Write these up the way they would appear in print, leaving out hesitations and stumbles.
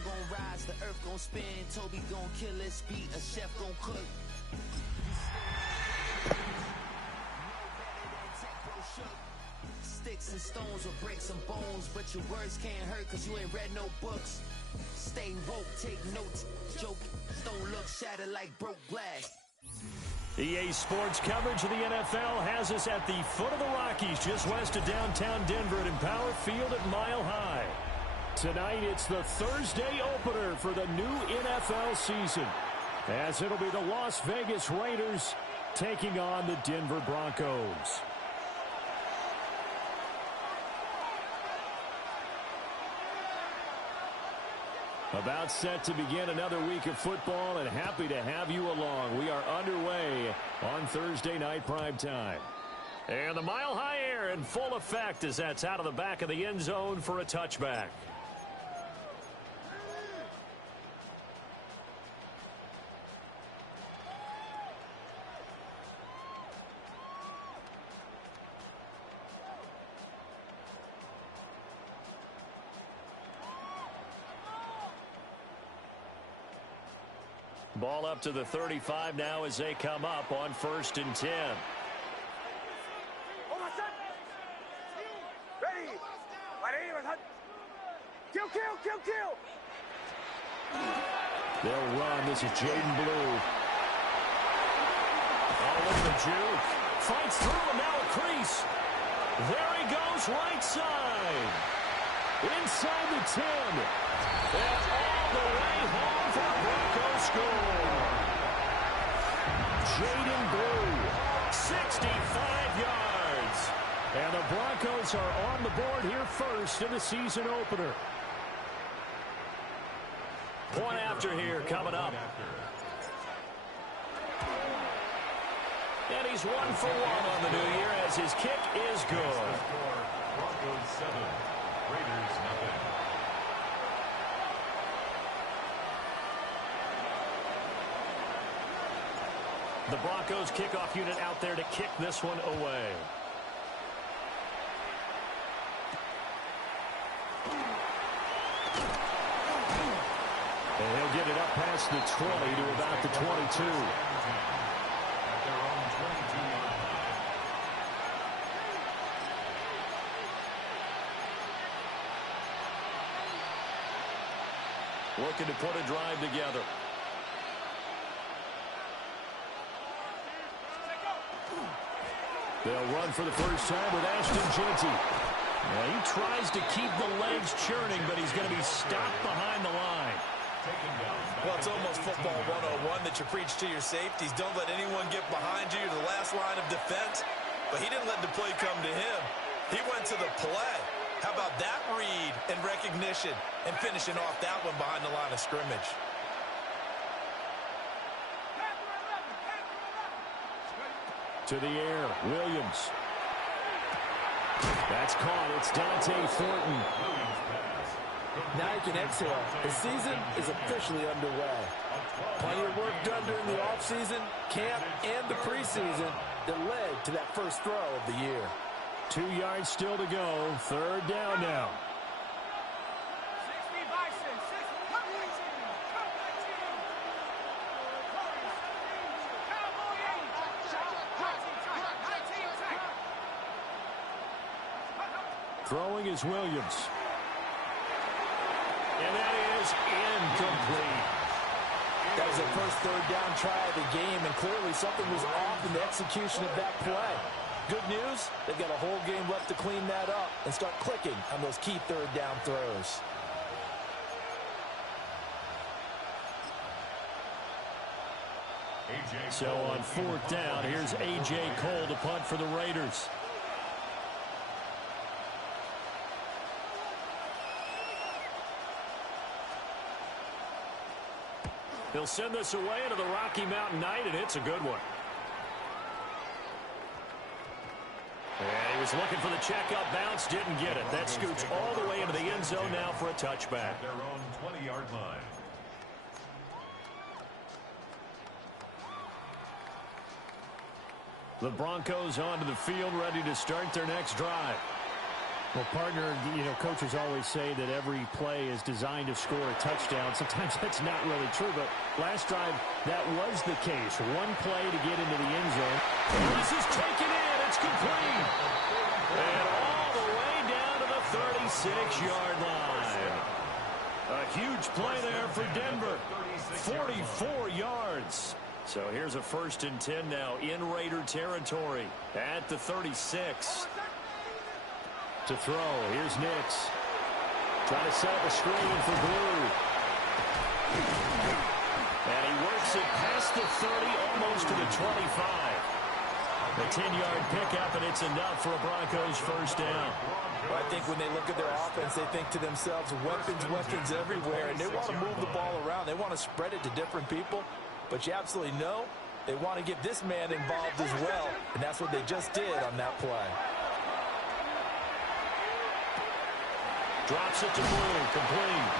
sun gon' rise, the earth gon' spin. Toby gon' kill this beat, a chef gon' cook. Sticks and stones will break some bones, but your words can't hurt cause you ain't read no books. Stay woke, take notes, joke, don't look shattered like broke glass. EA Sports coverage of the NFL has us at the foot of the Rockies, just west of downtown Denver at Empower Field at Mile High. Tonight, it's the Thursday opener for the new NFL season, as it'll be the Las Vegas Raiders taking on the Denver Broncos. About set to begin another week of football, and happy to have you along. We are underway on Thursday night primetime. And the Mile High air in full effect as that's out of the back of the end zone for a touchback. Ball up to the 35 now as they come up on 1st and 10. Kill. They'll run. This is Jaden Blue. Oh, look at the juke. Fights through and now a crease. There he goes right side. Inside the 10. And all the way home for a Broncos score. Jaden Blue, 65 yards. And the Broncos are on the board here first in the season opener. Point after here coming up. And he's 1 for 1 on the new year as his kick is good. Broncos 7, Raiders 0. The Broncos kickoff unit out there to kick this one away. And he'll get it up past the 20 to about the 22. At their own 22-yard line. Looking to put a drive together. They'll run for the first time with Ashton Jeanty. He tries to keep the legs churning, but he's going to be stopped behind the line. Well, it's almost football 101 that you preach to your safeties. Don't let anyone get behind you, the last line of defense. But he didn't let the play come to him. He went to the play. How about that read and recognition and finishing off that one behind the line of scrimmage? To the air, Williams. That's caught. It's Dante Thornton. Now you can exhale. The season is officially underway. Plenty of work done during the offseason, camp, and the preseason that led to that first throw of the year. 2 yards still to go. 3rd down now. Throwing is Williams. And that is incomplete. That was their first 3rd down try of the game, and clearly something was off in the execution of that play. Good news, they've got a whole game left to clean that up and start clicking on those key 3rd down throws. So on 4th down, here's A.J. Cole to punt for the Raiders. He'll send this away into the Rocky Mountain Night, and it's a good one. And he was looking for the checkup bounce, didn't get it. That scoots all the way into the end zone now for a touchback. At their own 20-yard line. The Broncos onto the field, ready to start their next drive. Well, partner, coaches always say that every play is designed to score a touchdown. Sometimes that's not really true, but last drive, that was the case. One play to get into the end zone. And this is taken in. It's complete. And all the way down to the 36-yard line. A huge play there for Denver. 44 yards. So here's a 1st and 10 now in Raider territory at the 36. To throw. Here's Nix. Trying to set up a screen for Blue. And he works it past the 30, almost to the 25. A 10-yard pickup, and it's enough for a Broncos 1st down. Well, I think when they look at their offense, they think to themselves, weapons everywhere, and they want to move the ball around. They want to spread it to different people, but you absolutely know they want to get this man involved as well, and that's what they just did on that play. Drops it to Blue, complete.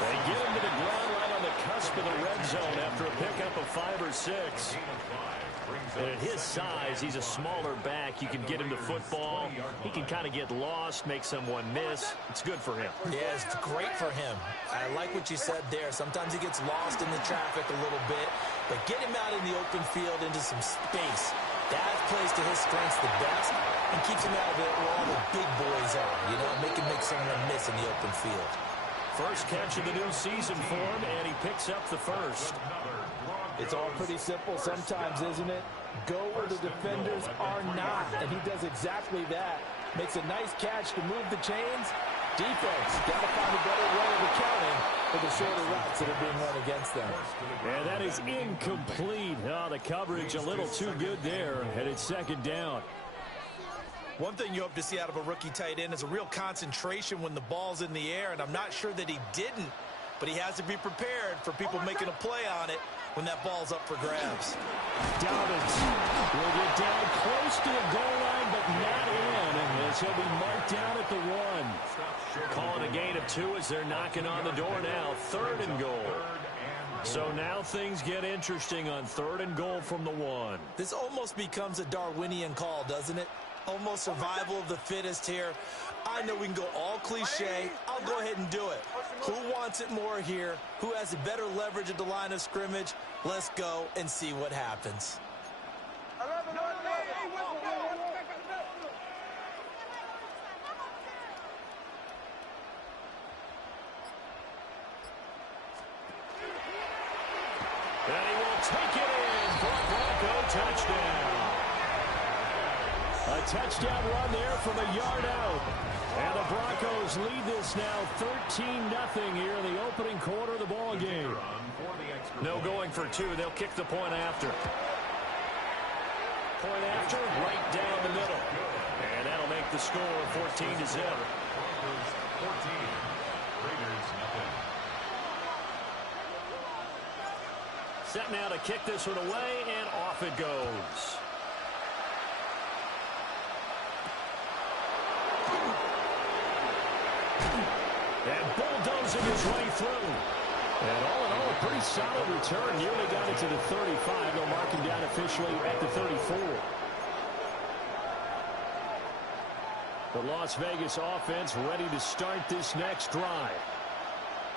They get him to the ground right on the cusp of the red zone after a pickup of 5 or 6. And at his size, he's a smaller back. You can get him the football. He can kind of get lost, make someone miss. It's good for him. Yeah, it's great for him. I like what you said there. Sometimes he gets lost in the traffic a little bit, but get him out in the open field into some space. That plays to his strengths the best and keeps him out of it where all the big boys are. Make him make someone miss in the open field. First catch of the new season for him, and he picks up the 1st. It's all pretty simple sometimes, isn't it? Go where the defenders are not, and he does exactly that. Makes a nice catch to move the chains. Defense, got to find a better way of accounting for the shorter routes that are being run against them. And that is incomplete. Oh, the coverage a little too good there, and it's 2nd down. One thing you hope to see out of a rookie tight end is a real concentration when the ball's in the air, and I'm not sure that he didn't, but he has to be prepared for people making a play on it when that ball's up for grabs. Dobbins will get down close to the goal line, but not in, and he'll be marked down at the 1. Calling a gain of 2 as they're knocking on the door now. 3rd and goal. So now things get interesting on 3rd and goal from the 1. This almost becomes a Darwinian call, doesn't it? Almost survival of the fittest here. I know we can go all cliche. I'll go ahead and do it. Who wants it more here? Who has a better leverage at the line of scrimmage? Let's go and see what happens. And he will take it in for a Bronco touchdown. A touchdown run there from a yard out. And the Broncos lead this now 13-0 here in the opening quarter of the ball game. No going for 2. They'll kick the point after. Point after, right down the middle. And that'll make the score 14-0. Set now to kick this one away, and off it goes. And bulldozing his way through. And all in all, a pretty solid return. Nearly got it to the 35. They'll mark him down officially at the 34. The Las Vegas offense ready to start this next drive.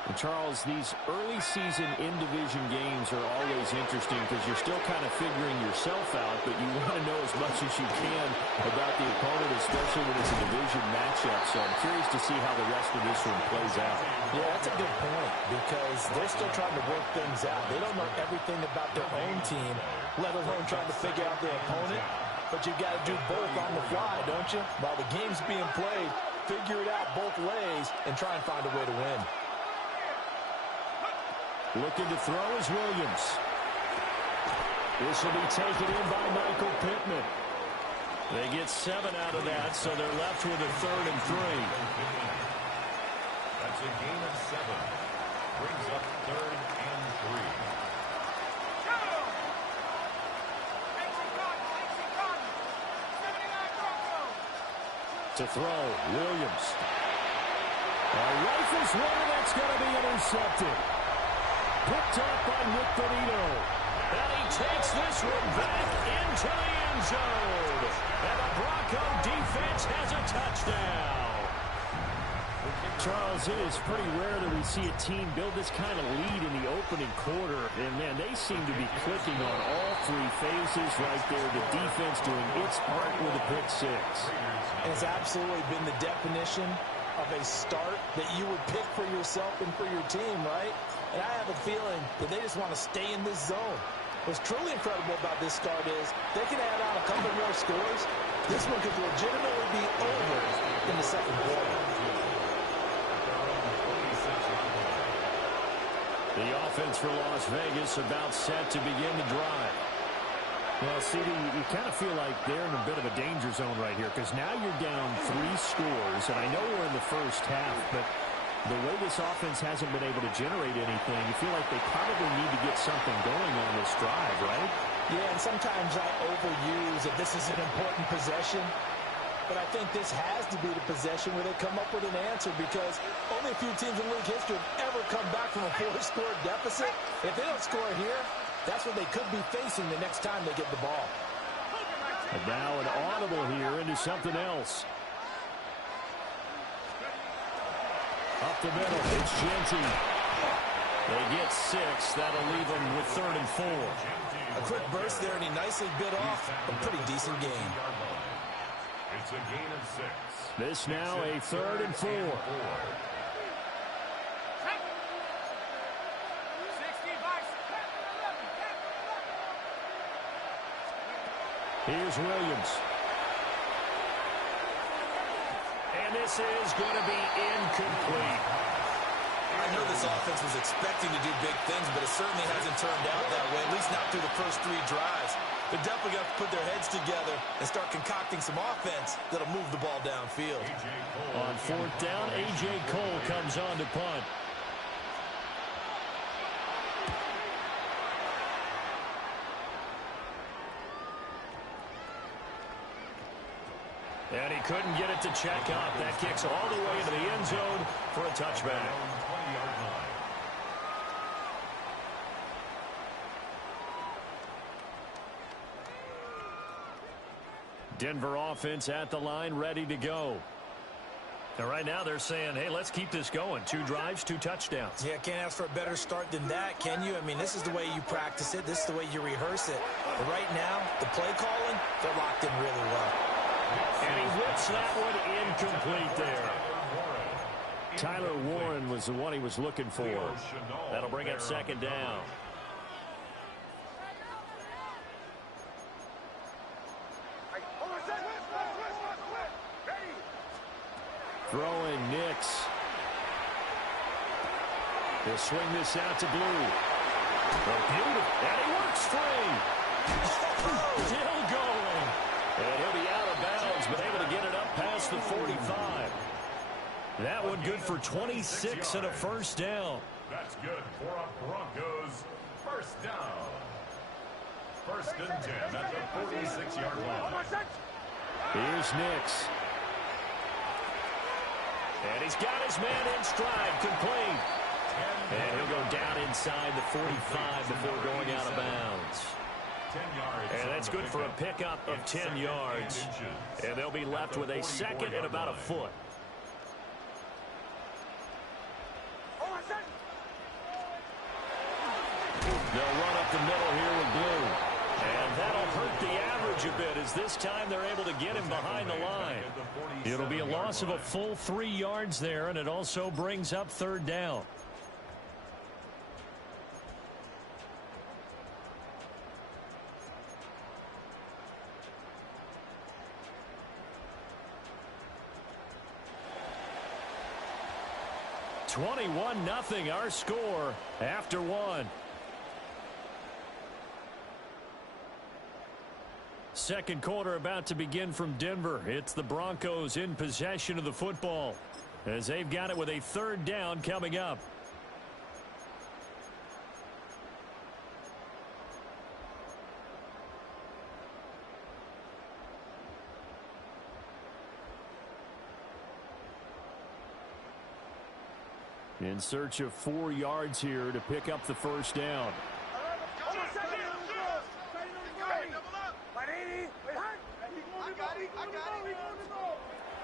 And Charles, these early season in-division games are always interesting because you're still kind of figuring yourself out, but you want to know as much as you can about the opponent, especially when it's a division matchup. So I'm curious to see how the rest of this one plays out. Yeah, that's a good point because they're still trying to work things out. They don't know everything about their own team, let alone trying to figure out their opponent. But you've got to do both on the fly, don't you? While the game's being played, figure it out both ways and try and find a way to win. Looking to throw is Williams. This will be taken in by Michael Pittman. They get 7 out of that, so they're left with a 3rd and 3. That's a gain of 7. Brings up 3rd and 3. To throw, Williams. Rifles one, that's going to be intercepted. Picked up by Nick Benito. And he takes this one back into the end zone. And the Bronco defense has a touchdown. Charles, it is pretty rare that we see a team build this kind of lead in the opening quarter. And, man, they seem to be clicking on all three phases right there. The defense doing its part with a pick six. And it's absolutely been the definition of a start that you would pick for yourself and for your team, right? And I have a feeling that they just want to stay in this zone. What's truly incredible about this start is they can add on a couple more scores. This one could legitimately be over in the second quarter. The offense for Las Vegas about set to begin the drive. Well, CD, you kind of feel like they're in a bit of a danger zone right here because now you're down 3 scores, and I know we're in the first half, but the way this offense hasn't been able to generate anything, you feel like they probably need to get something going on this drive, right? Yeah, and sometimes I overuse that this is an important possession, but I think this has to be the possession where they come up with an answer because only a few teams in league history have ever come back from a 4-score deficit. If they don't score here, that's what they could be facing the next time they get the ball. And now an audible here into something else. Up the middle, it's Genty. They get 6. That'll leave them with 3rd and 4. A quick burst there, and he nicely bit off a pretty decent gain. It's a gain of 6. This now a 3rd and 4. Here's Williams. And this is going to be incomplete. I know this offense was expecting to do big things, but it certainly hasn't turned out that way, at least not through the first 3 drives. They're definitely going to put their heads together and start concocting some offense that'll move the ball downfield. On 4th down, A.J. Cole comes on to punt. And he couldn't get it to check up. That kicks all the way into the end zone for a touchback. Denver offense at the line, ready to go. And right now they're saying, hey, let's keep this going. 2 drives, 2 touchdowns. Yeah, can't ask for a better start than that, can you? I mean, this is the way you practice it. This is the way you rehearse it. But right now, the play calling, they're locked in really well. And he whips that one incomplete there. Tyler Warren was the one he was looking for. That'll bring up 2nd down. Throwing Nix. He'll swing this out to Blue. Beautiful. And he works free. Still going. And he'll be out of bounds, but able to get it up past the 45. That one good for 26 and a first down. That's good for a Broncos first down. 1st and 10 at the 46-yard line. Here's Nix. And he's got his man in stride, complete. And he'll go down inside the 45 before going out of bounds. And that's good for a pickup of 10 yards. And they'll be left with a 2nd and about a foot. They'll run up the middle here with Blue. And that'll hurt the average a bit as this time they're able to get him behind the line. It'll be a loss of a full 3 yards there, and it also brings up 3rd down. (21-0) our score after 1. Second quarter about to begin from Denver. It's the Broncos in possession of the football as they've got it with a 3rd down coming up. In search of 4 yards here to pick up the first down.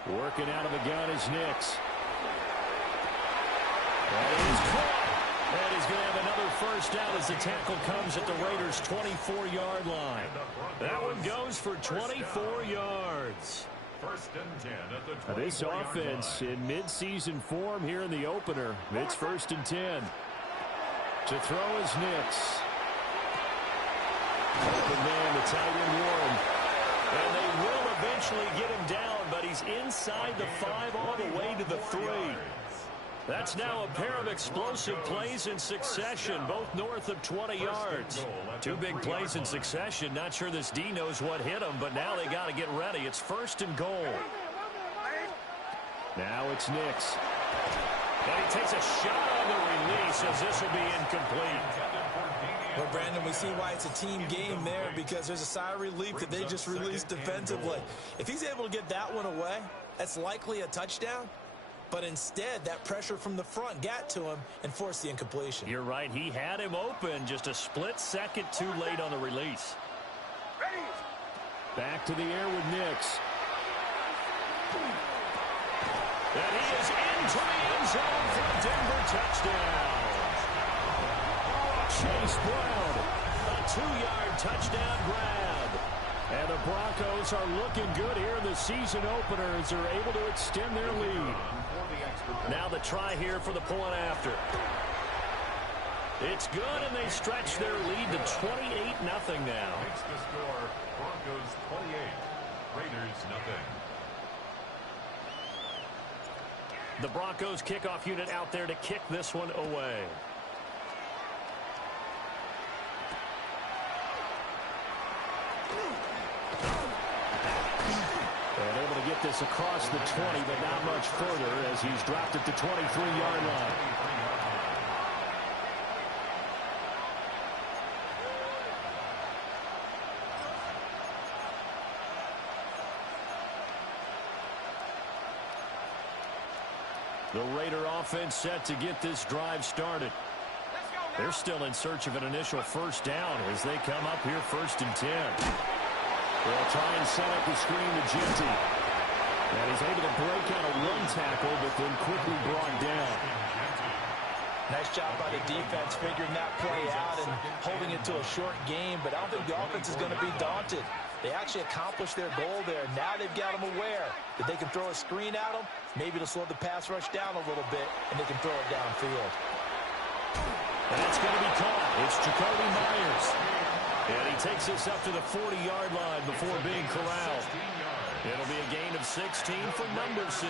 Working out of the gun is Nix. That is caught. And he's going to have another first down as the tackle comes at the Raiders' 24-yard line. That one goes for 24 yards. First and 10 at the 24-yard This offense in midseason form here in the opener. It's first and 10. To throw is Nix. Open man, the tight end Warren. And they will eventually get him down, but he's inside the 5 all the way to the 3. That's now a pair of explosive plays in succession, both north of 20 yards. 2 big plays in succession. Not sure this D knows what hit him, but now they got to get ready. It's first and goal. Now it's Nix. And he takes a shot on the release as this will be incomplete. Well, Brandon, we see why it's a team game there, because there's a sigh of relief that they just released defensively. If he's able to get that one away, that's likely a touchdown. But instead, that pressure from the front got to him and forced the incompletion. You're right. He had him open, just a split second too late on the release. Back to the air with Nix. And he is into the end zone for a Denver touchdown. Chase Brown, a 2-yard touchdown grab. And the Broncos are looking good here in the season opener as they're able to extend their lead. Now the try here for the point after. It's good, and they stretch their lead to 28-0 now. Makes the score Broncos 28, Raiders nothing. The Broncos kickoff unit out there to kick this one away. And able to get this across the 20, but not much further as he's dropped at the 23-yard line. The Raider offense set to get this drive started. They're still in search of an initial first down as they come up here first and 10. They'll try and set up the screen to Genty. And he's able to break out a run tackle, but then quickly brought down. Nice job by the defense figuring that play out and holding it to a short game, but I don't think the offense is going to be daunted. They actually accomplished their goal there. Now they've got them aware that they can throw a screen at them, maybe to slow the pass rush down a little bit, and they can throw it downfield. And that's going to be caught. It's Jacoby Myers. And he takes this up to the 40-yard line before being corralled. It'll be a gain of 16 for number 16.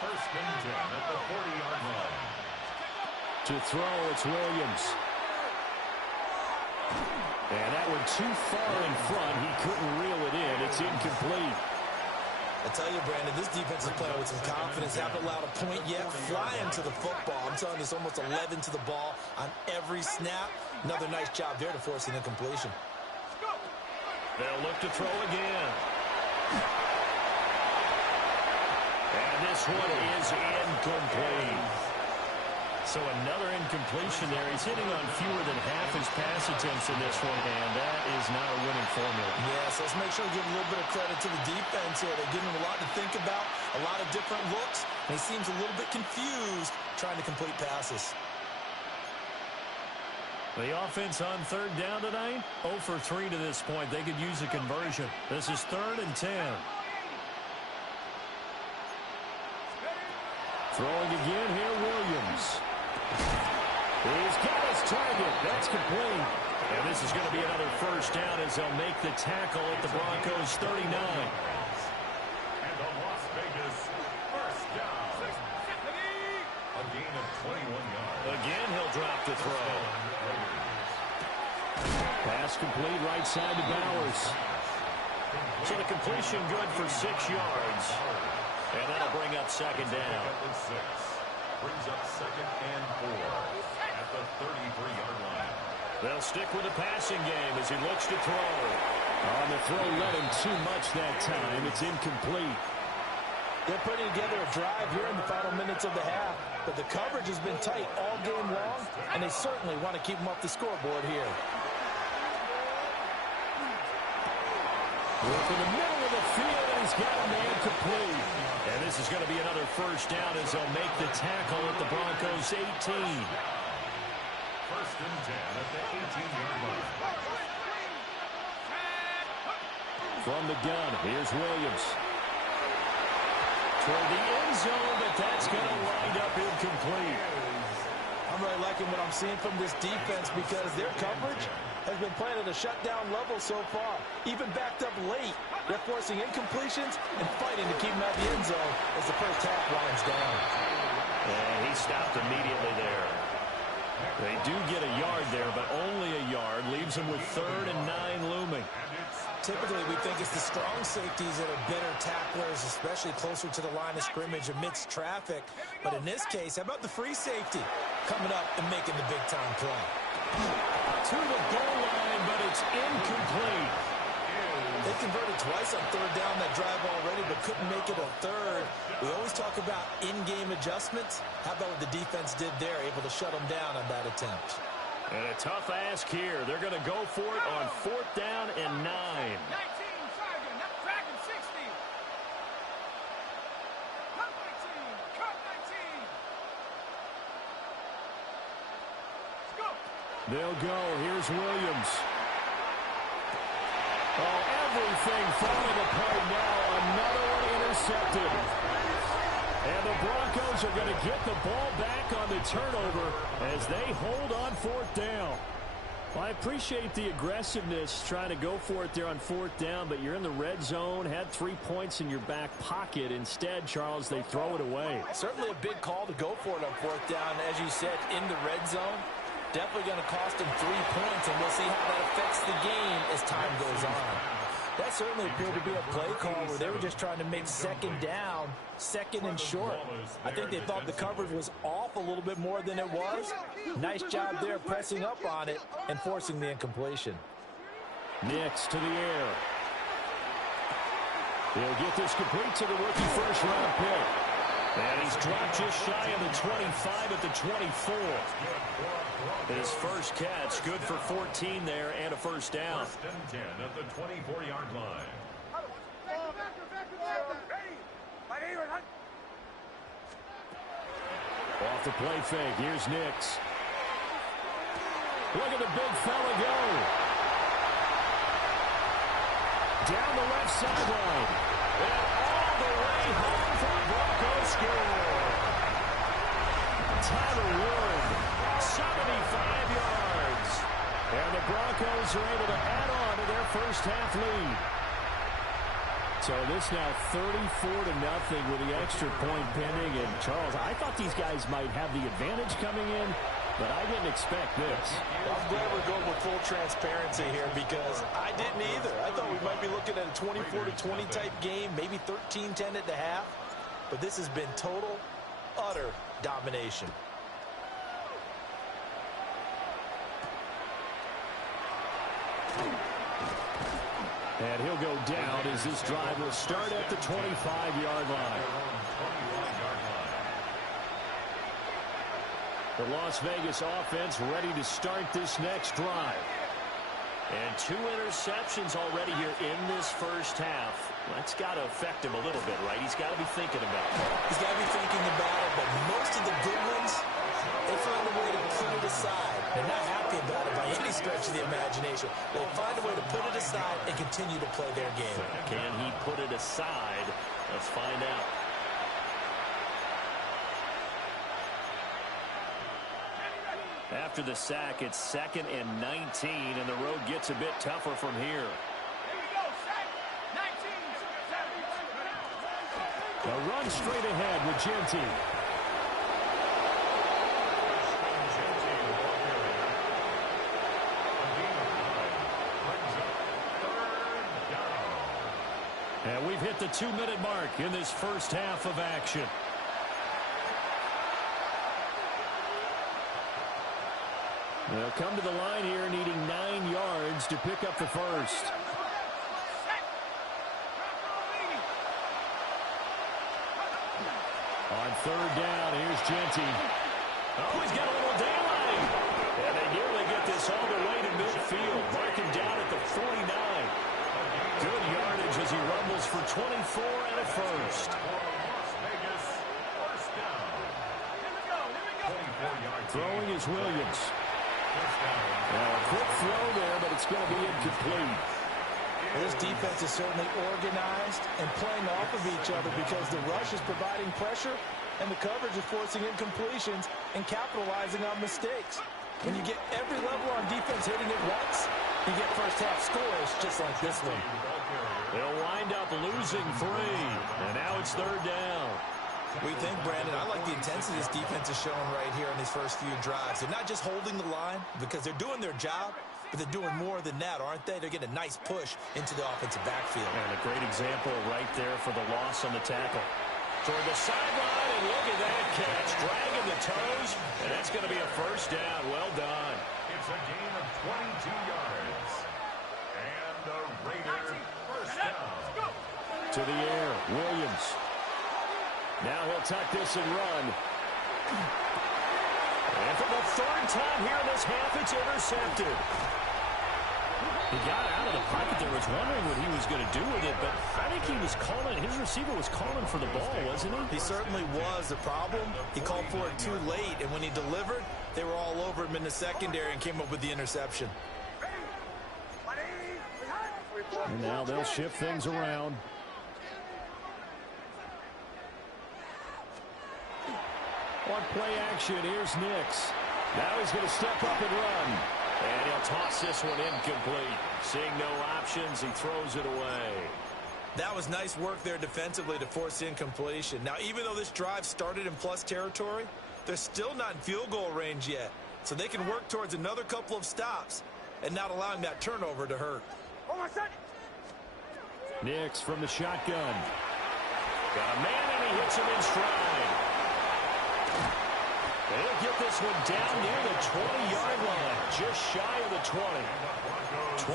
First and 10 at the 40-yard line. To throw, it's Williams. And that one too far in front. He couldn't reel it in. It's incomplete. I tell you, Brandon, this defense is playing with some confidence. Haven't allowed a point yet. Flying to the football. I'm telling you, it's almost 11 to the ball on every snap. Another nice job there to force an incompletion. They'll look to throw again. And this one is incomplete. So another incompletion there. He's hitting on fewer than half his pass attempts in this one, and that is not a winning formula. Yes, let's make sure we give a little bit of credit to the defense here. They're giving him a lot to think about, a lot of different looks, and he seems a little bit confused trying to complete passes. The offense on third down tonight, 0 for 3 to this point. They could use a conversion. This is 3rd and 10. Throwing again here, Williams. He's got his target. That's complete. And this is going to be another first down as they'll make the tackle at the Broncos' 39. And the Las Vegas first down. A gain of 21 yards. Again, he'll drop the throw. Pass complete right side to Bowers. So the completion good for 6 yards. And that'll bring up second down. Brings up 2nd and 4 at the 33-yard line. They'll stick with the passing game as he looks to throw. On the throw, let him too much that time. It's incomplete. They're putting together a drive here in the final minutes of the half, but the coverage has been tight all game long, and they certainly want to keep them off the scoreboard here. Work in the middle of the field, and he's got a man complete. And this is going to be another first down as they'll make the tackle at the Broncos 18. First and 10 at the 18-yard line. From the gun, here's Williams. Toward the end zone, but that's going to wind up incomplete. I'm really liking what I'm seeing from this defense because their coverage has been playing at a shutdown level so far. Even backed up late, they're forcing incompletions and fighting to keep them out of the end zone as the first half winds down. And he stopped immediately there. They do get a yard there, but only a yard. Leaves them with 3rd and 9 looming. Typically, we think it's the strong safeties that are better tacklers, especially closer to the line of scrimmage amidst traffic. But in this case, how about the free safety coming up and making the big-time play? To the goal line, but it's incomplete. They converted twice on 3rd down that drive already, but couldn't make it a 3rd. We always talk about in-game adjustments. How about what the defense did there, able to shut them down on that attempt? And a tough ask here. They're going to go for it on 4th down and 9. 19, Sergeant, not tracking 60. Cut 19, cut 19. Let's go. They'll go. Here's Williams. Oh, everything falling apart now. Another one intercepted. And the Broncos are going to get the ball back on the turnover as they hold on 4th down. Well, I appreciate the aggressiveness trying to go for it there on 4th down, but you're in the red zone, had 3 points in your back pocket. Instead, Charles, they throw it away. Certainly a big call to go for it on 4th down. As you said, in the red zone, definitely going to cost them 3 points, and we'll see how that affects the game as time goes on. That certainly appeared to be a play call where they were just trying to make 2nd down, 2nd and short. I think they thought the coverage was off a little bit more than it was. Nice job there pressing up on it and forcing the incompletion. Nix to the air. He'll get this complete to the rookie first-round pick. And he's dropped just shy of the 25 at the 24. His first catch, good for 14 there and a first down. First and 10 at the 24-yard line. Off the play fake, here's Nix. Look at the big fella go. Down the left sideline. And all the way home for the Broncos score. Tyler Ward, 75 yards. And the Broncos are able to add on to their first half lead. So this now 34-0 with the extra point pending. And Charles, I thought these guys might have the advantage coming in, but I didn't expect this. I'm glad we're going with full transparency here because I didn't either. I thought we might be looking at a 24-20 type game, maybe 13-10 at the half. But this has been total, utter domination. And he'll go down as this drive will start at the 25-yard line. The Las Vegas offense ready to start this next drive. And 2 interceptions already here in this first half. That's got to affect him a little bit, right? He's got to be thinking about it. He's got to be thinking about it, but most of the good ones, they find a way to put it aside. They're not happy about it by any stretch of the imagination. They find a way to put it aside and continue to play their game. Can he put it aside? Let's find out. After the sack, it's 2nd and 19, and the road gets a bit tougher from here. A run straight ahead with Genty. And we've hit the 2-minute mark in this first half of action. They'll come to the line here needing 9 yards to pick up the first. On 3rd down, here's Genty. Oh, he's got a little daylight. And they nearly get this all the way to midfield. Marking down at the 49. Good yardage as he rumbles for 24 and a first. Las Vegas, first down. Throwing is Williams. Now a quick throw there, but it's going to be incomplete. Well, this defense is certainly organized and playing off of each other because the rush is providing pressure and the coverage is forcing incompletions and capitalizing on mistakes. When you get every level on defense hitting it once, you get first half scores just like this one. They'll wind up losing 3, and now it's third down. We think, Brandon, I like the intensity this defense is showing right here in these first few drives. They're not just holding the line because they're doing their job, but they're doing more than that, aren't they? They're getting a nice push into the offensive backfield. And a great example right there for the loss on the tackle. Toward the sideline, and look at that catch. Dragging the toes, and that's going to be a first down. Well done. It's a gain of 22 yards. And the Raider first down. To the air, Williams. Now he'll tuck this and run. And for the third time here in this half, it's intercepted. He got out of the pocket there, was wondering what he was going to do with it, but I think he was calling, his receiver was calling for the ball, wasn't he? He certainly was. The problem, he called for it too late, and when he delivered, they were all over him in the secondary and came up with the interception. And now they'll shift things around. On play action, here's Nix. Now he's going to step up and run. And he'll toss this one incomplete. Seeing no options, he throws it away. That was nice work there defensively to force incompletion. Now, even though this drive started in plus territory, they're still not in field goal range yet. So they can work towards another couple of stops and not allowing that turnover to hurt. Nix from the shotgun. Got a man, and he hits him in stride. They'll get this one down near the 20-yard line, just shy of the 20.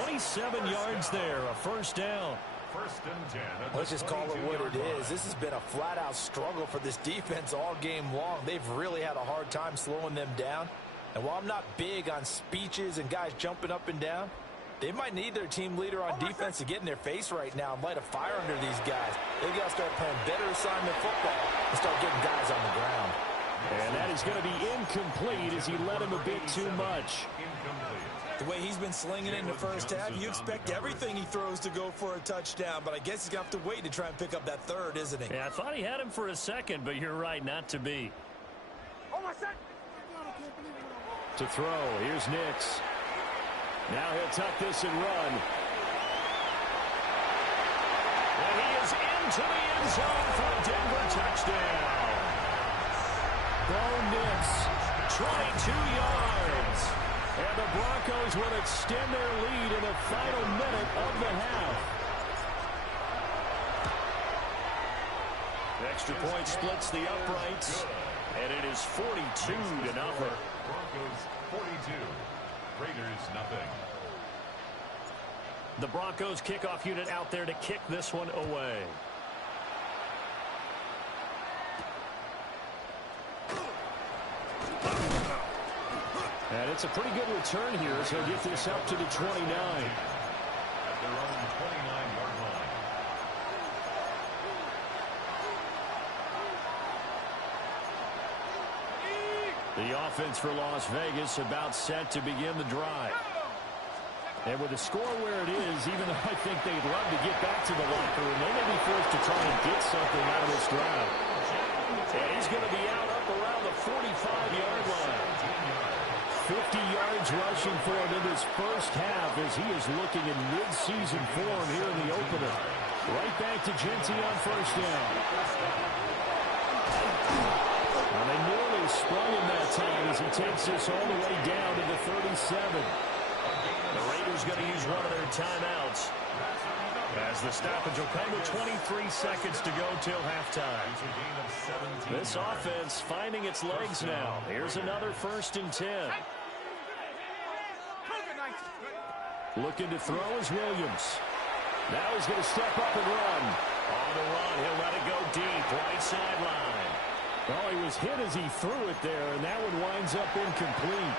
27 yards there, a first down. First and 10. Let's just call it what it is. This has been a flat-out struggle for this defense all game long. They've really had a hard time slowing them down. And while I'm not big on speeches and guys jumping up and down, they might need their team leader on defense to get in their face right now and light a fire under these guys. They got to start playing better assignment football and start getting guys on the ground. And that is going to be incomplete as he led him a bit too much. The way he's been slinging it in the first half, you expect everything he throws to go for a touchdown, but I guess he's going to have to wait to try and pick up that third, isn't he? Yeah, I thought he had him for a second, but you're right, not to be. To throw, here's Nix. Now he'll tuck this and run. And he is into the end zone for a Denver touchdown. Bo Nix, 22 yards. And the Broncos will extend their lead in the final minute of the half. The extra point splits the uprights, and it is 42-0. Broncos 42, Raiders nothing. The Broncos kickoff unit out there to kick this one away. And it's a pretty good return here as he'll get this up to the 29. At their own 29-yard line. The offense for Las Vegas about set to begin the drive. And with the score where it is, even though I think they'd love to get back to the locker room, they may be forced to try and get something out of this drive. And he's going to be out up around the 45-yard line. 50 yards rushing for him in this first half as he is looking in mid-season form here in the opener. Right back to Genty on first down. Well, they nearly sprung him that time as he takes this all the way down to the 37. The Raiders going to use one of their timeouts as the stoppage will come with 23 seconds to go till halftime. This offense finding its legs now. Here's another 1st and 10. Looking to throw is Williams. Now he's going to step up and run. On the run, he'll let it go deep, right sideline. Well, he was hit as he threw it there, and that one winds up incomplete.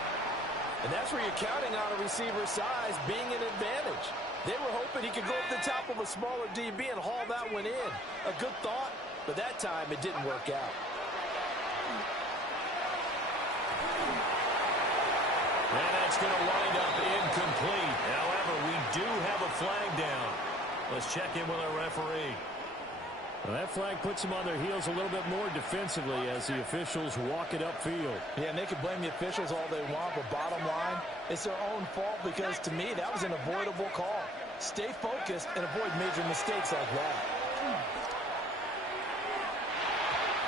And that's where you're counting on a receiver's size being an advantage. They were hoping he could go over the top of a smaller DB and haul that one in. A good thought, but that time it didn't work out. And that's going to wind up incomplete. However, we do have a flag down. Let's check in with our referee. Well, that flag puts them on their heels a little bit more defensively as the officials walk it upfield. Yeah, and they can blame the officials all they want, but bottom line, it's their own fault because, to me, that was an avoidable call. Stay focused and avoid major mistakes like that.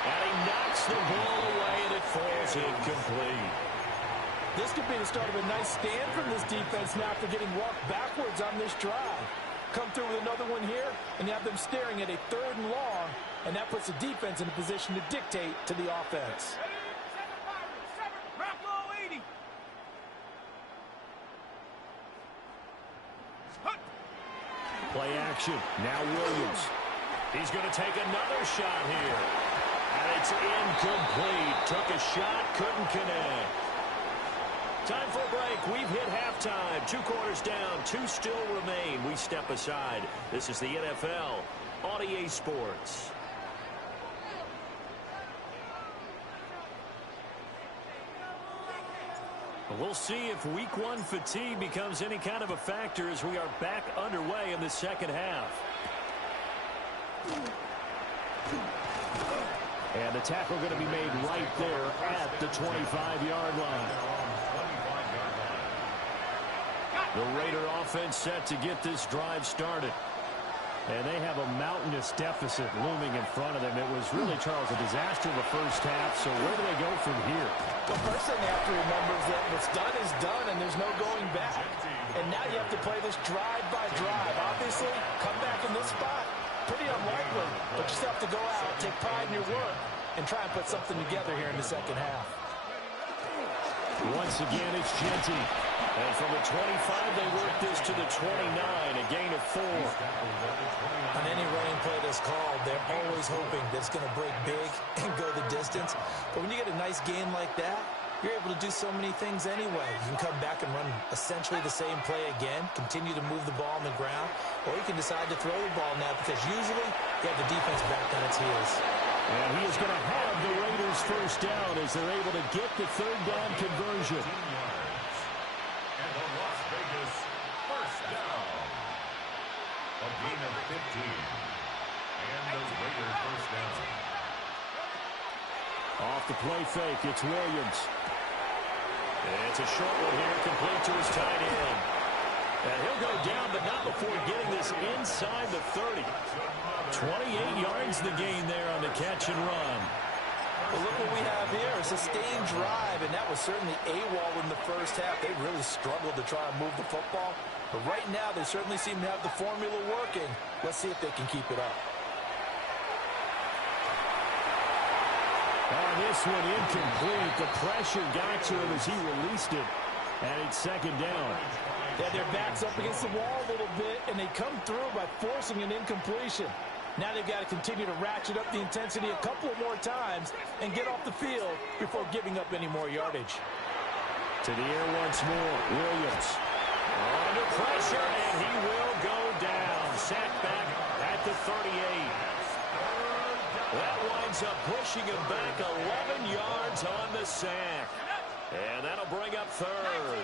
And he knocks the ball away, and it falls incomplete. This could be the start of a nice stand from this defense now after getting walked backwards on this drive. Come through with another one here, and you have them staring at a 3rd and long, and that puts the defense in a position to dictate to the offense. Bronco 80. Play action. Now Williams. He's going to take another shot here. And it's incomplete. Took a shot, couldn't connect. Time for a break. We've hit halftime. 2 quarters down. 2 still remain. We step aside. This is the NFL on EA Sports. We'll see if Week 1 fatigue becomes any kind of a factor as we are back underway in the second half. And the tackle going to be made right there at the 25-yard line. The Raider offense set to get this drive started. And they have a mountainous deficit looming in front of them. It was really, Charles, a disaster in the first half. So where do they go from here? The first thing they have to remember is that what's done is done, and there's no going back. And now you have to play this drive by drive. Obviously, come back in this spot, pretty unlikely. But you still have to go out, take pride in your work, and try and put something together here in the second half. Once again, it's Genty. And from the 25, they work this to the 29, a gain of 4. On any running play that's called, they're always hoping that it's going to break big and go the distance. But when you get a nice gain like that, you're able to do so many things anyway. You can come back and run essentially the same play again, continue to move the ball on the ground, or you can decide to throw the ball now because usually you have the defense back on its heels. And he is going to have the Raiders first down as they're able to get the 3rd down conversion. And the Las Vegas first down. A gain of 15. And the Raider first down. Off the play fake, it's Williams. It's a short one here, complete to his tight end. And he'll go down, but not before getting this inside the 30. 28 yards the gain there on the catch and run. Well, look what we have here, a sustained drive, and that was certainly AWOL in the first half. They really struggled to try and move the football, but right now they certainly seem to have the formula working. Let's see if they can keep it up. On this one, incomplete. The pressure got to him as he released it, and it's 2nd down. Yeah, their backs up against the wall a little bit, and they come through by forcing an incompletion. Now they've got to continue to ratchet up the intensity a couple of more times and get off the field before giving up any more yardage. To the air once more, Williams. Under pressure, and he will go down. Sacked back at the 38. That winds up pushing him back 11 yards on the sack. And that'll bring up 3rd.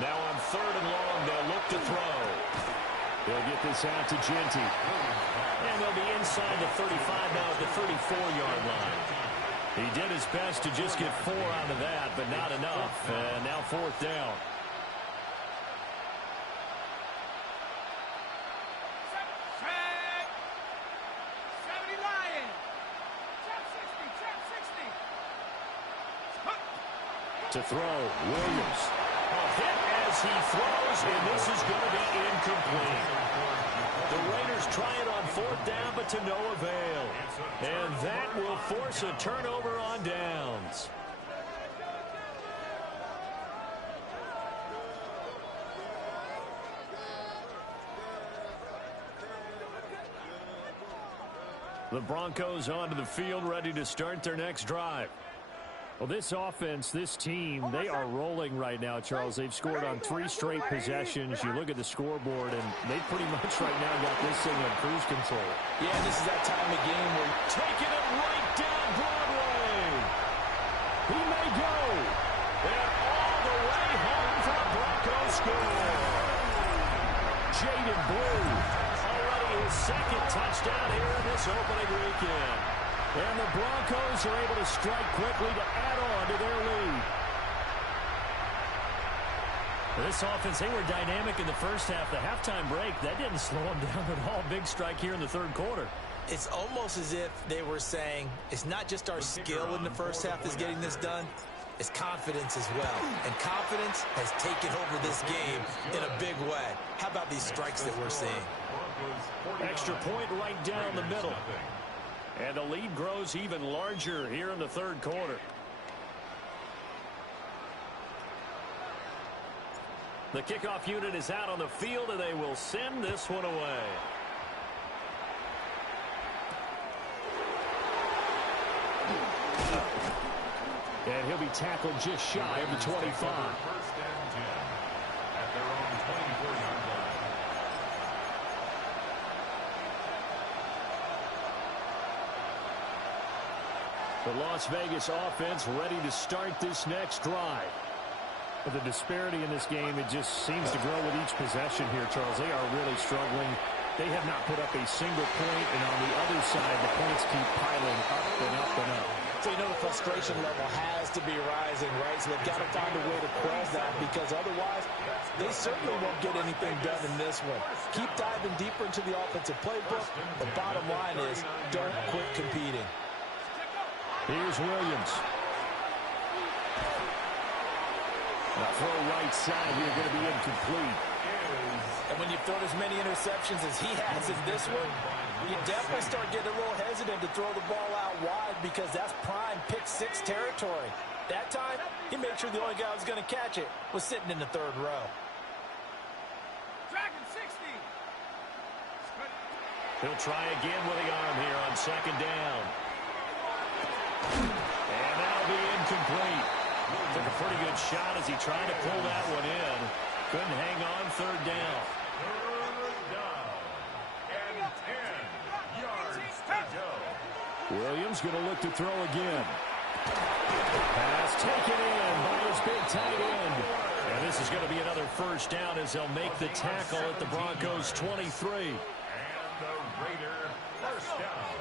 Now on 3rd and long, they'll look to throw. They'll get this out to Genty. And they'll be inside the 35 now at the 34-yard line. He did his best to just get 4 out of that, but not enough. And now 4th down. To throw, Williams. A hit as he throws, and this is going to be incomplete. The Raiders try it on 4th down, but to no avail. And that will force a turnover on downs. The Broncos onto the field, ready to start their next drive. Well, this offense, this team, they are rolling right now, Charles. They've scored on 3 straight possessions. You look at the scoreboard, and they pretty much right now got this thing on cruise control. Yeah, this is that time of game where taking it right down Broadway. He may go. And all the way home for the Broncos score. Jaden Blue, already his second touchdown here in this opening weekend. And the Broncos are able to strike quickly to add on to their lead. This offense, they were dynamic in the first half. The halftime break, that didn't slow them down at all. Big strike here in the third quarter. It's almost as if they were saying, it's not just our skill in the first half that's getting this done, it's confidence as well. And confidence has taken over this game in a big way. How about these strikes that we're seeing? Extra point right down the middle. And the lead grows even larger here in the third quarter. The kickoff unit is out on the field, and they will send this one away. And he'll be tackled just shy of the 25. First and 10 at their own 24-yard line. The Las Vegas offense ready to start this next drive. But the disparity in this game, it just seems to grow with each possession here, Charles. They are really struggling. They have not put up a single point, and on the other side, the points keep piling up and up and up. So you know the frustration level has to be rising, right? So they've got to find a way to quell that, because otherwise they certainly won't get anything done in this one. Keep diving deeper into the offensive playbook. The bottom line is don't quit competing. Here's Williams. Now throw right side here, going to be incomplete. And when you throw as many interceptions as he has in this one, you definitely start getting a little hesitant to throw the ball out wide, because that's prime pick-6 territory. That time, he made sure the only guy who was going to catch it was sitting in the third row. Dragon 60. He'll try again with the arm here on second down. And that'll be incomplete. Took a pretty good shot as he tried to pull that one in. Couldn't hang on third down. Third down and 10 yards to go. Williams going to look to throw again. Pass taken in by his big tight end. And this is going to be another first down as they'll make the tackle at the Broncos 23. And the Raider first down.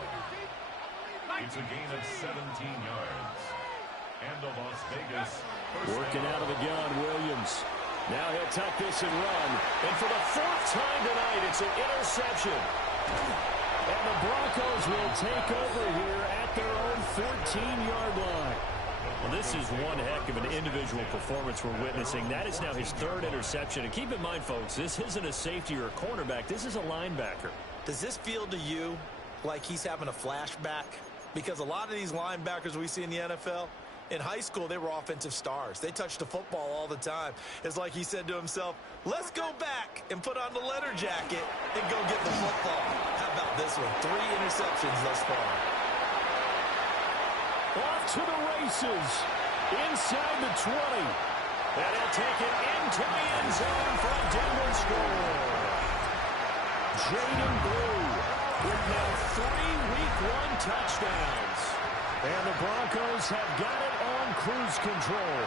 It's a gain of 17 yards. And the Las Vegas first Working down. out of the gun, Williams. Now he'll tuck this and run. And for the 4th time tonight, it's an interception. And the Broncos will take over here at their own 14-yard line. Well, this is one heck of an individual performance we're witnessing. That is now his 3rd interception. And keep in mind, folks, this isn't a safety or a cornerback. This is a linebacker. Does this feel to you like he's having a flashback? Because a lot of these linebackers we see in the NFL, in high school, they were offensive stars. They touched the football all the time. It's like he said to himself, let's go back and put on the letter jacket and go get the football. How about this one? 3 interceptions thus far. Off to the races. Inside the 20. And he'll take it into the end zone for a Denver score. Jaden Blue with now 3 Week 1 touchdowns. And the Broncos have got it on cruise control.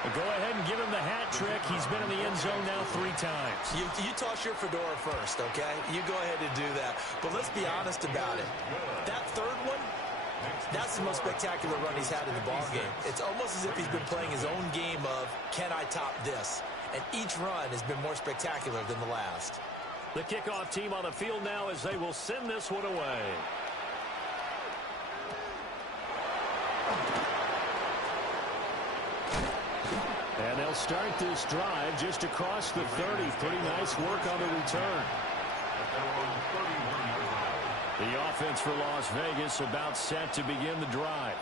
But go ahead and give him the hat trick. He's been in the end zone now 3 times. You toss your fedora first, okay? You go ahead and do that. But let's be honest about it. That 3rd one, that's the most spectacular run he's had in the ballgame. It's almost as if he's been playing his own game of, can I top this? And each run has been more spectacular than the last. The kickoff team on the field now as they will send this one away. And they'll start this drive just across the 30. Pretty nice work on the return. The offense for Las Vegas about set to begin the drive.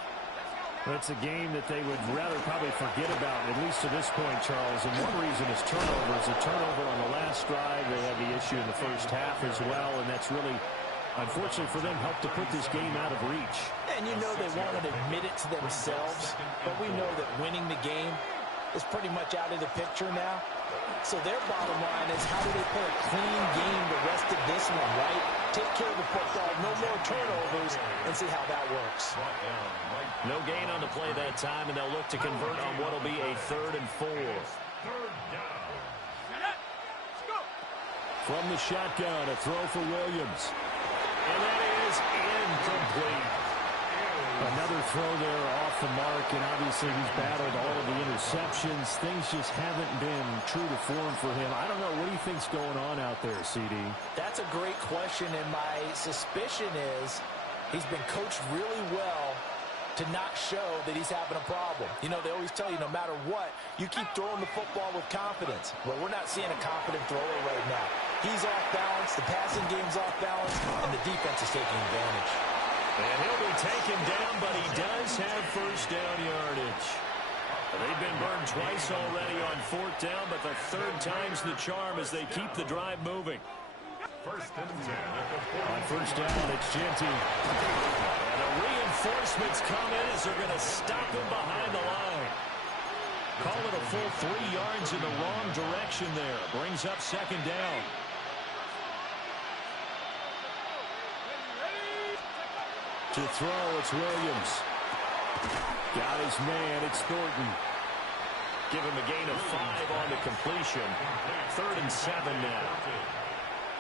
That's a game that they would rather probably forget about, at least to this point, Charles. And one reason is turnovers. A turnover on the last drive. They had the issue in the first half as well, and that's really, unfortunately for them, helped to put this game out of reach. And you know they won't admit it to themselves, but we know that winning the game is pretty much out of the picture now. So their bottom line is, how do they play a clean game the rest of this one, right? Take care of the football, no more turnovers, and see how that works. No gain on the play that time, and they'll look to convert on what will be a 3rd and 4. From the shotgun, a throw for Williams. And that is incomplete. Another throw there off the mark, and obviously he's battled all of the interceptions. Things just haven't been true to form for him. I don't know. What do you think's going on out there, CD? That's a great question, and my suspicion is he's been coached really well to not show that he's having a problem. You know, they always tell you no matter what, you keep throwing the football with confidence. Well, we're not seeing a confident thrower right now. He's off balance, the passing game's off balance, and the defense is taking advantage. And he'll be taken down, but he does have first down yardage. They've been burned twice already on 4th down, but the 3rd time's the charm as they keep the drive moving. First and 10 at the 40. On first down, it's Genty. And the reinforcements come in as they're going to stop him behind the line. Call it a full 3 yards in the wrong direction there. Brings up 2nd down. To throw, it's Williams. Got his man, it's Thornton. Give him a gain of 5 on the completion. 3rd and 7 now.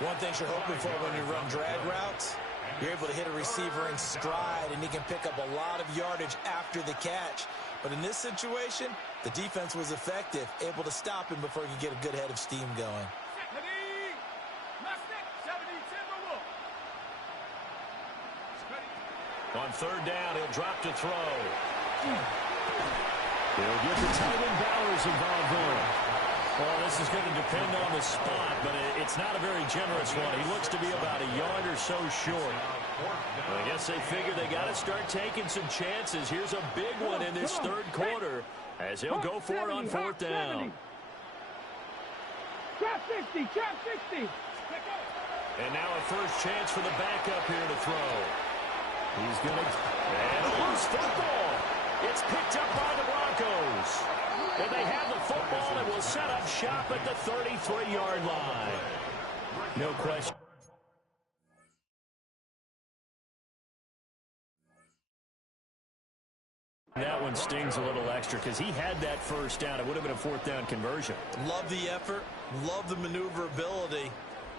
One thing you're hoping for when you run drag routes, you're able to hit a receiver in stride, and he can pick up a lot of yardage after the catch. But in this situation, the defense was effective, able to stop him before he could get a good head of steam going. On 3rd down, he'll drop to throw. He'll get the tight end Bowers involved there. Well, this is going to depend on the spot, but it's not a very generous one. He looks to be about a yard or so short. Well, I guess they figure they got to start taking some chances. Here's a big one in this 3rd quarter as he'll go for it on 4th down. Trap 60, trap 60. And now a first chance for the backup here to throw. He's going to, and a loose football. It's picked up by the Broncos. And they have the football and will set up shop at the 33-yard line. No question. That one stings a little extra because he had that first down. It would have been a 4th down conversion. Love the effort. Love the maneuverability.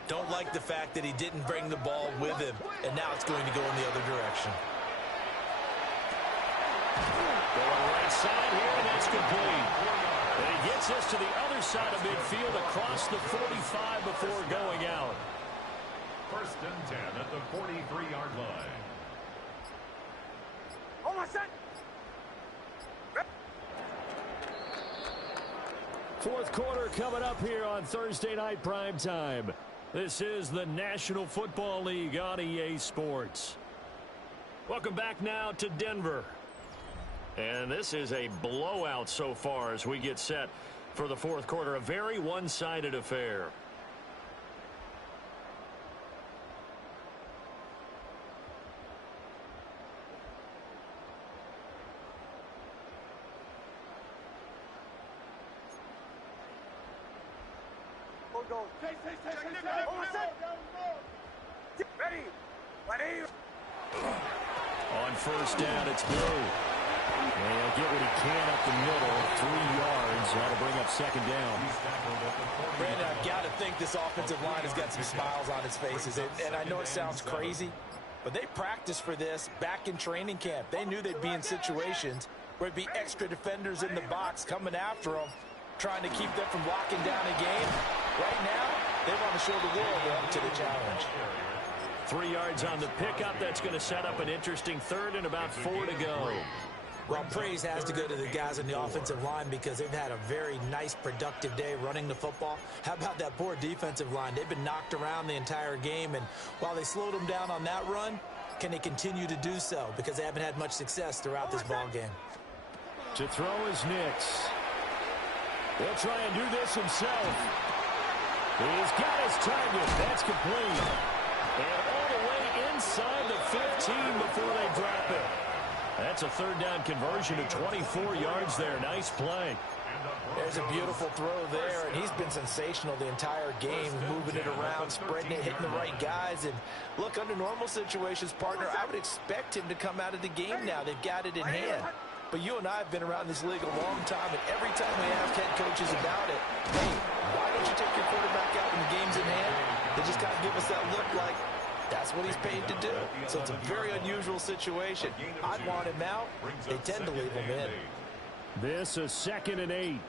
Don't like the fact that he didn't bring the ball with him, and now it's going to go in the other direction. Going right side here, and that's complete. And he gets us to the other side of midfield across the 45 before going out. First and 10 at the 43-yard line. Oh, my son. 4th quarter coming up here on Thursday Night Primetime. This is the National Football League on EA Sports. Welcome back now to Denver. And this is a blowout so far as we get set for the 4th quarter. A very one-sided affair. On first down, it's Blue. And he'll get what he can up the middle, 3 yards. That'll bring up 2nd down. Brandon, I've got to think this offensive line has got some smiles on its faces. And I know it sounds crazy, but they practiced for this back in training camp. They knew they'd be in situations where it'd be extra defenders in the box coming after them, trying to keep them from locking down a game. Right now, they want to show the world they're up to the challenge. 3 yards on the pickup. That's going to set up an interesting 3rd and about 4 to go. Well, praise has to go to the guys on the offensive line because they've had a very nice, productive day running the football. How about that poor defensive line? They've been knocked around the entire game, and while they slowed them down on that run, Can they continue to do so? Because they haven't had much success throughout this ball game. To throw is Nix. He'll try and do this himself. He's got his target. That's complete. And all the way inside the 15 before they drop it. That's a third down conversion to 24 yards there. Nice play. There's a beautiful throw there, and he's been sensational the entire game, moving it around, spreading it, hitting the right guys. And look, under normal situations, partner, I would expect him to come out of the game now. They've got it in hand. But you and I have been around this league a long time, and every time we ask head coaches about it, hey, why don't you take your quarterback out when the game's in hand? They just kind of give us that look like that's what he's paid to do. So it's a very unusual situation. I'd want him out. They tend to leave him in. This is 2nd and 8.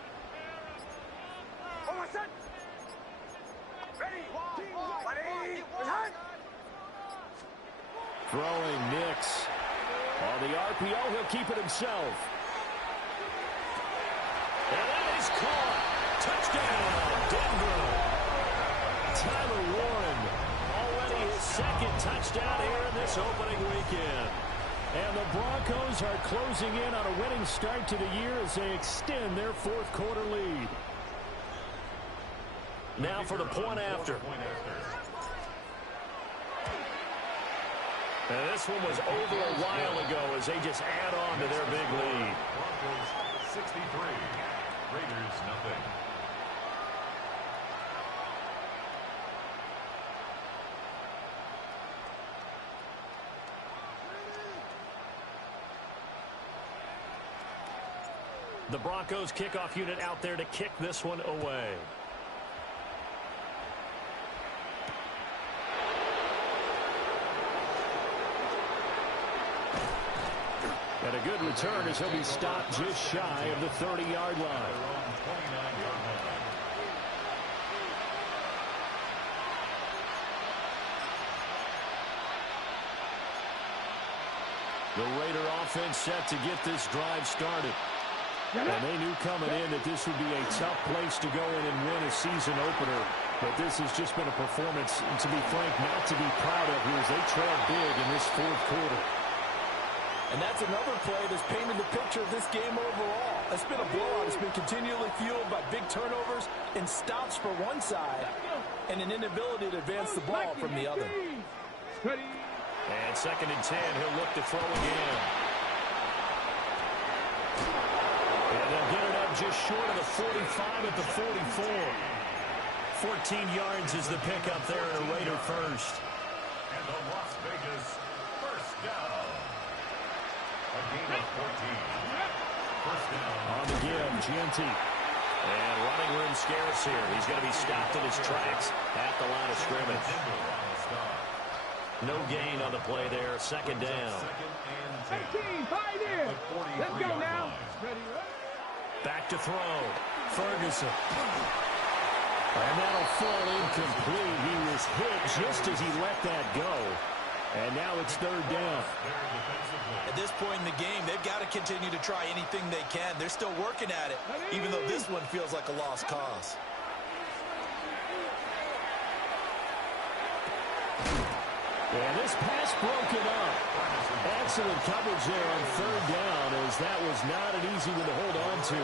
Throwing Nix. On the RPO, he'll keep it himself. And that is caught. Touchdown, Denver. Tyler Warren, already his 2nd touchdown here in this opening weekend. And the Broncos are closing in on a winning start to the year as they extend their 4th quarter lead. Now for the point after. And this one was over a while ago as they just add on to their big lead. Broncos 63, Raiders nothing. The Broncos kickoff unit out there to kick this one away. And a good return as he'll be stopped just shy of the 30-yard line. The Raider offense set to get this drive started. And they knew coming in that this would be a tough place to go in and win a season opener. But this has just been a performance, to be frank, not to be proud of here as they trail big in this 4th quarter. And that's another play that's painted the picture of this game overall. It's been a blowout. It's been continually fueled by big turnovers and stops for one side and an inability to advance the ball from the other. And 2nd and 10, he'll look to throw again. And they'll get it up just short of the 45 at the 44. 14 yards is the pickup there in a Raider first. And the Las Vegas first down. A gain of 14. First down. On the give, Gianti. And running room scarce here. He's going to be stopped in his tracks at the line of scrimmage. No gain on the play there. 2nd down. 18, 5 in. Let's go now. Back to throw. Ferguson. And that'll fall incomplete. He was hit just as he let that go. And now it's 3rd down. At this point in the game, they've got to continue to try anything they can. They're still working at it, even though this one feels like a lost cause. And this pass broken up. Excellent coverage there on 3rd down as that was not an easy one to hold on to.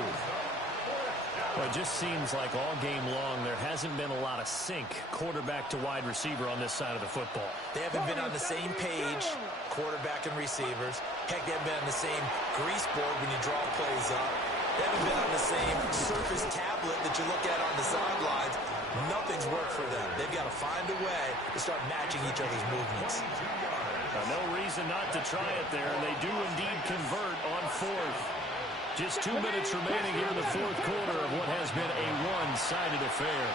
Well, it just seems like all game long there hasn't been a lot of sync quarterback to wide receiver on this side of the football. They haven't been on the same page, quarterback and receivers. Heck, they haven't been on the same grease board when you draw plays up. They haven't been on the same surface tablet that you look at on the sidelines. Nothing's worked for them. They've got to find a way to start matching each other's movements. No reason not to try it there, and they do indeed convert on 4th. Just 2 minutes remaining here in the 4th quarter of what has been a one-sided affair.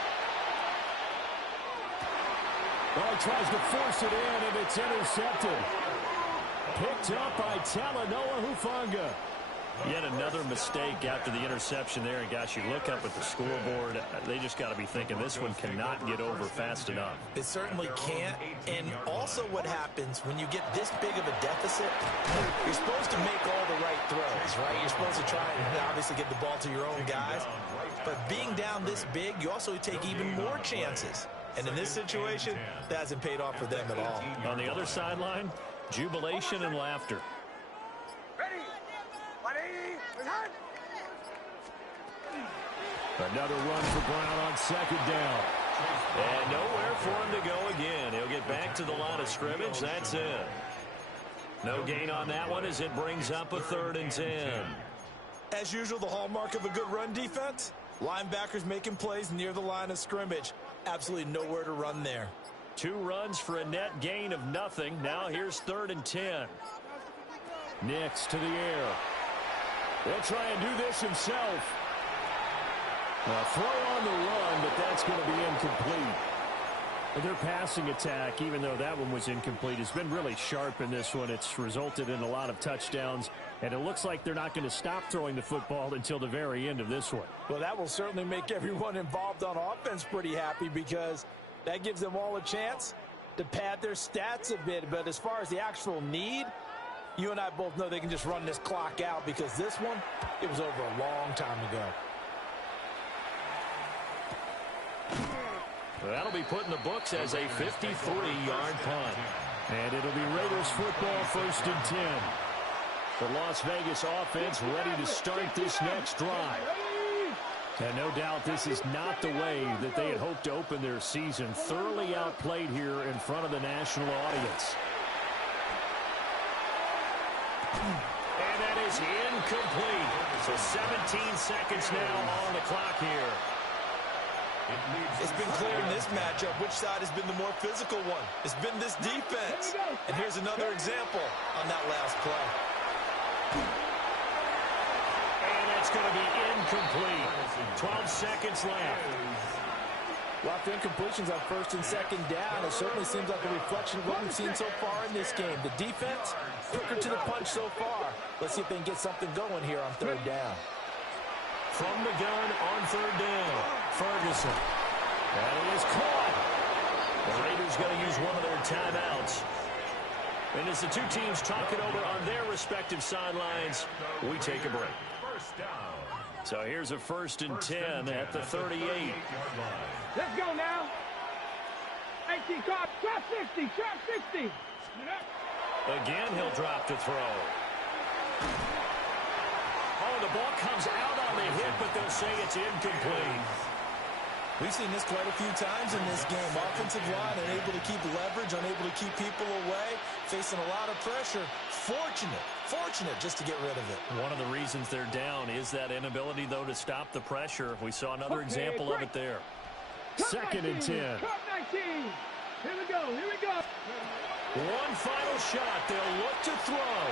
Oh, he tries to force it in, and it's intercepted. Picked up by Talanoa Hufanga. Yet another mistake after the interception there. And, gosh, you look up at the scoreboard, they just got to be thinking this one cannot get over fast enough. It certainly can't. And also what happens when you get this big of a deficit, you're supposed to make all the right throws, right? You're supposed to try and obviously get the ball to your own guys. But being down this big, you also take even more chances. And in this situation, that hasn't paid off for them at all. On the other sideline, Jubilation and laughter. Another run for Brown on second down. And nowhere for him to go again. He'll get back to the line of scrimmage. That's it. No gain on that one as it brings up a 3rd and 10. As usual, the hallmark of a good run defense, linebackers making plays near the line of scrimmage. Absolutely nowhere to run there. 2 runs for a net gain of nothing. Now here's 3rd and 10. Nix to the air. He'll try and do this himself. A throw on the run, but that's going to be incomplete. Their passing attack, even though that one was incomplete, has been really sharp in this one. It's resulted in a lot of touchdowns, and it looks like they're not going to stop throwing the football until the very end of this one. Well, that will certainly make everyone involved on offense pretty happy because that gives them all a chance to pad their stats a bit. But as far as the actual need, you and I both know they can just run this clock out because this one, it was over a long time ago. That'll be put in the books as a 53-yard punt. And it'll be Raiders football, 1st and 10. The Las Vegas offense ready to start this next drive. And no doubt this is not the way that they had hoped to open their season. Thoroughly outplayed here in front of the national audience. And that is incomplete. So 17 seconds now on the clock here. It's been clear in this matchup which side has been the more physical one. It's been this defense. And here's another example on that last play. And it's going to be incomplete. 12 seconds left. Lots of incompletions on 1st and 2nd down. It certainly seems like a reflection of what we've seen so far in this game. The defense, quicker to the punch so far. Let's see if they can get something going here on 3rd down. From the gun on 3rd down, Ferguson. And it is caught. The Raiders going to use one of their timeouts. And as the two teams talk it over on their respective sidelines, we take a break. So here's a 1st and 10 at the 38. Let's go now. 18, drop 60, drop 60. Again, he'll drop to throw. Oh, the ball comes out on the hit, but they'll say it's incomplete. We've seen this quite a few times in this game. Offensive line unable to keep leverage, unable to keep people away, facing a lot of pressure. Fortunate just to get rid of it. One of the reasons they're down is that inability, though, to stop the pressure. We saw another example of it there. 2nd and 10. Cut 19. Here we go. One final shot. They'll look to throw.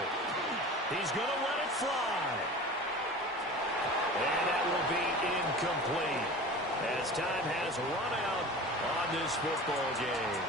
He's going to let it fly. And that will be incomplete as time has run out on this football game.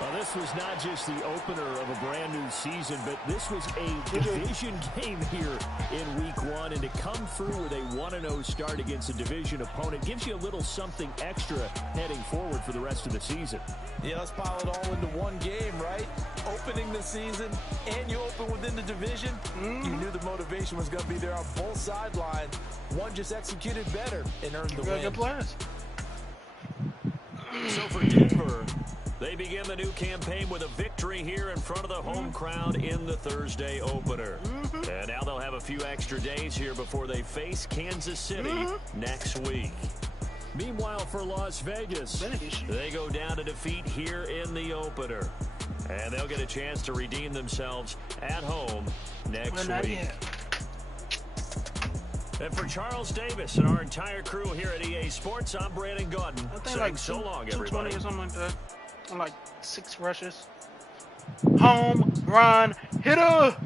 Well, this was not just the opener of a brand new season, but this was a division game here in week 1. And to come through with a 1-0 start against a division opponent gives you a little something extra heading forward for the rest of the season. Yeah, let's pile it all into one game, right? Opening the season, and you open within the division. You knew the motivation was going to be there on both sidelines. One just executed better and earned the win. Good players. So for Denver, they begin the new campaign with a victory here in front of the home crowd in the Thursday opener. And now they'll have a few extra days here before they face Kansas City next week. Meanwhile, for Las Vegas, they go down to defeat here in the opener. And they'll get a chance to redeem themselves at home next week. And for Charles Davis and our entire crew here at EA Sports, I'm Brandon Gordon. I think saying like so long, everybody. 220 or something like that. On like 6 rushes. Home run hitter.